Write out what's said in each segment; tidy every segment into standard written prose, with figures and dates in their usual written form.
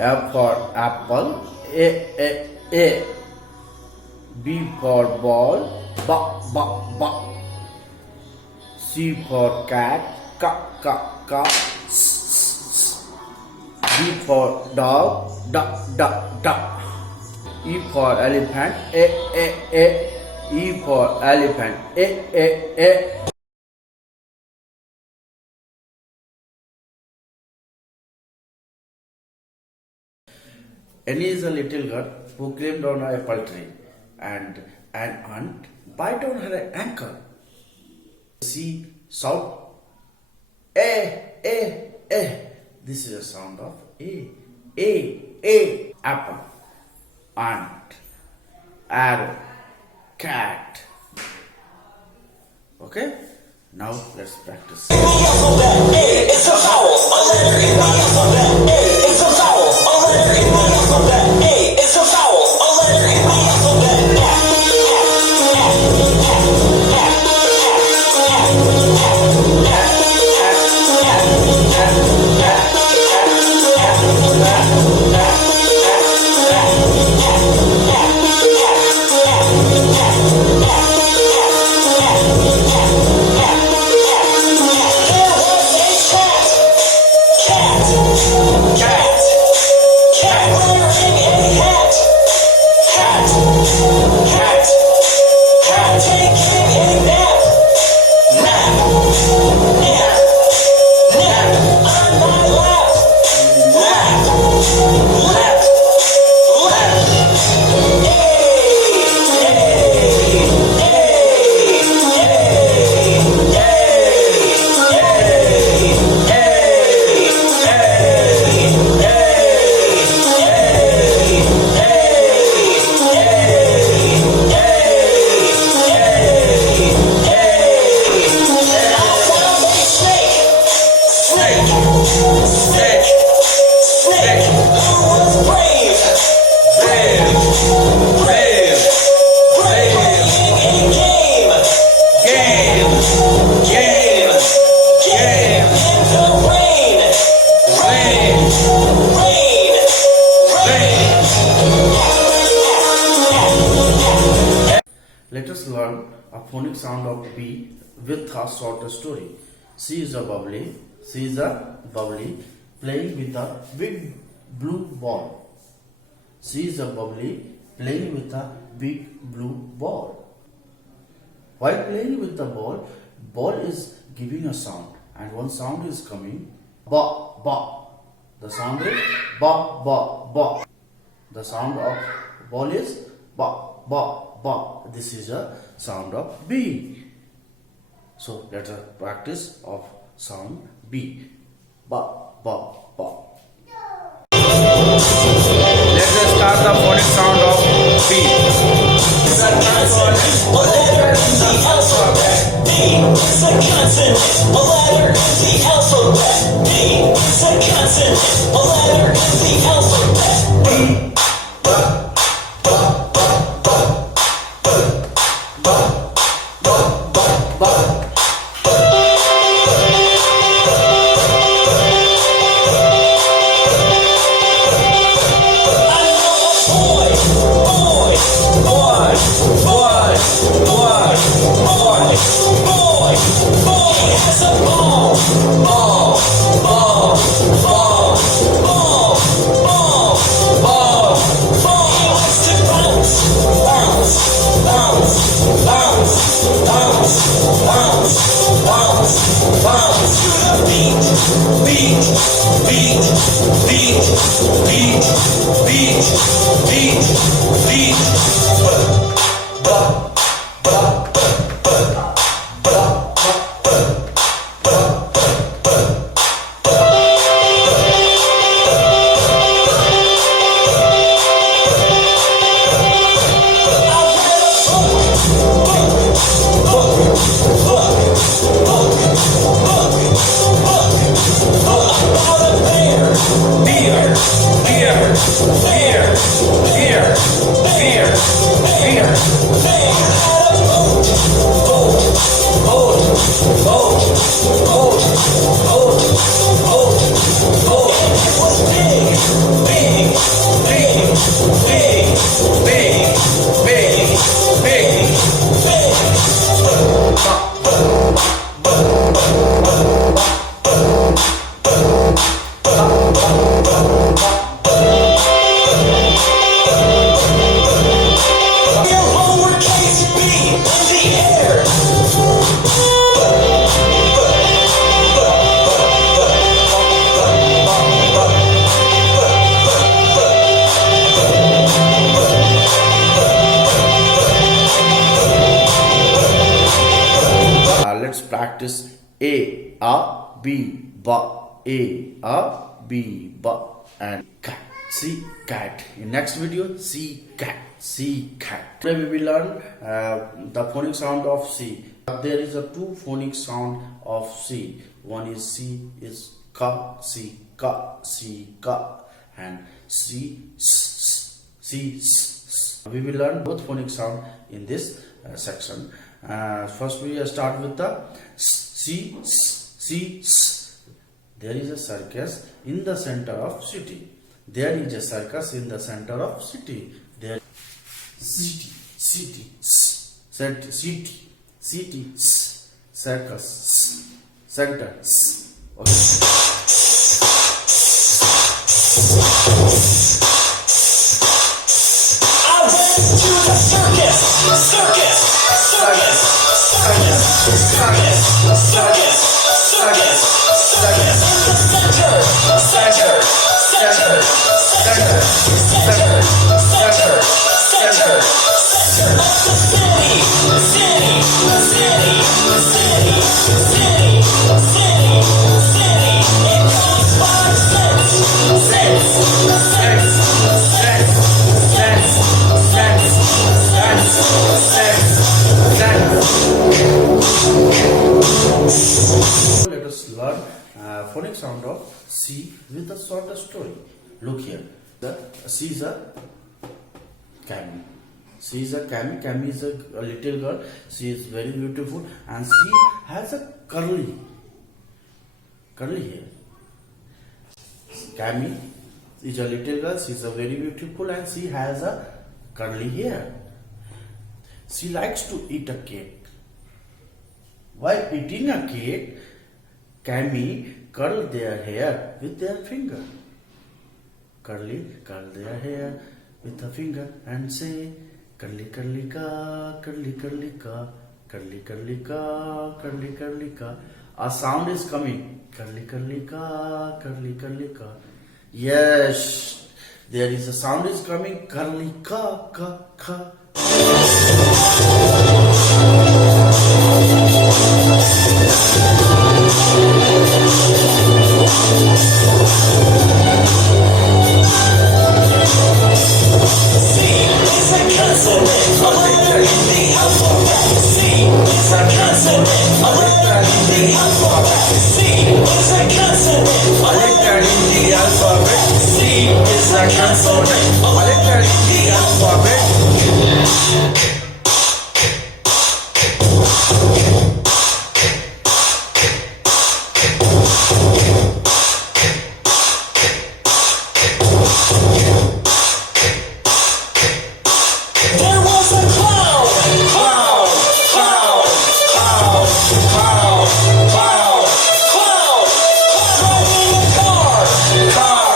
A for apple, A. B for ball, B. C for cat, K. D for dog, D. E for elephant, A. E for elephant, A. Annie is a little girl who climbed on a apple tree, and an ant bit on her ankle. She shouted, A. This is a sound of A. Apple, ant, arrow, cat. Okay? Now let's practice. It's a vowel, a letter in the alphabet. It's a vowel, a letter in the alphabet. It's a vowel, a letter in the alphabet. Let us learn a phonic sound of B with a short story. She is a bubbly playing with a big blue ball. She is a bubbly playing with a big blue ball. While playing with the ball is giving a sound, and one sound is coming, ba. The sound is ba. The sound of ball is ba. This is a sound of B. So let us practice of sound B. Ba. Let us start the phonic sound of B. It's a consonant, a letter in the alphabet. B is a consonant, a letter in the alphabet. B is a consonant, a letter in the alphabet. B. Beer. B, ba, B, ba, and cat. See cat. In next video, see cat. See cat. Today we will learn the phonic sound of C. There is a two phonic sound of C. One is C is ka, C, ka, C, ka, and C, s, C, s. We will learn both phonic sound in this section. First we start with the C, C, s. There is a circus in the center of city. There is a circus in the center of city. There city, city, city, circus, center. Okay. I went to the circus, circus, circus, circus, circus, circus, circus, circus, center, center, center, center, center, center, center, center of the city, city, city, city, city, city, city. It costs 5 cents, cents, cents, cents, cents, cents, cents, cents. Let us learn phonic sound of C with a short story. Look here. The C is a Cami. She is a Cami. Cami is a little girl. She is very beautiful and she has a curly hair. Cami is a little girl. She is a very beautiful and she has a curly hair. She likes to eat a cake. While eating a cake, Cami curl their hair with their finger. Curl their hair with a finger and say, curly curly ka, curly curly ka, curly curly ka, curly curly ka. A sound is coming. Curly curly ka, curly curly ka. Yes, there is a sound is coming. Curly ka, ka, ka. There was a clown, clown, clown, clown, clown, clown, clown, driving a car, car,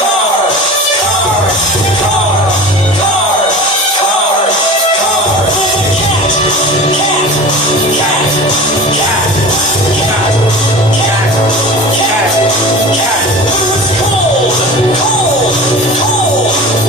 car, car, car, car, car, car, with a cat, cat, cat, cat, cat, cat, cat, cat. It was cold, cold, cold, cold, cold.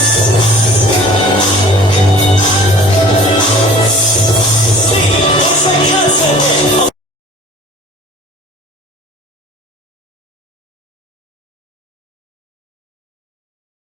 Thank you.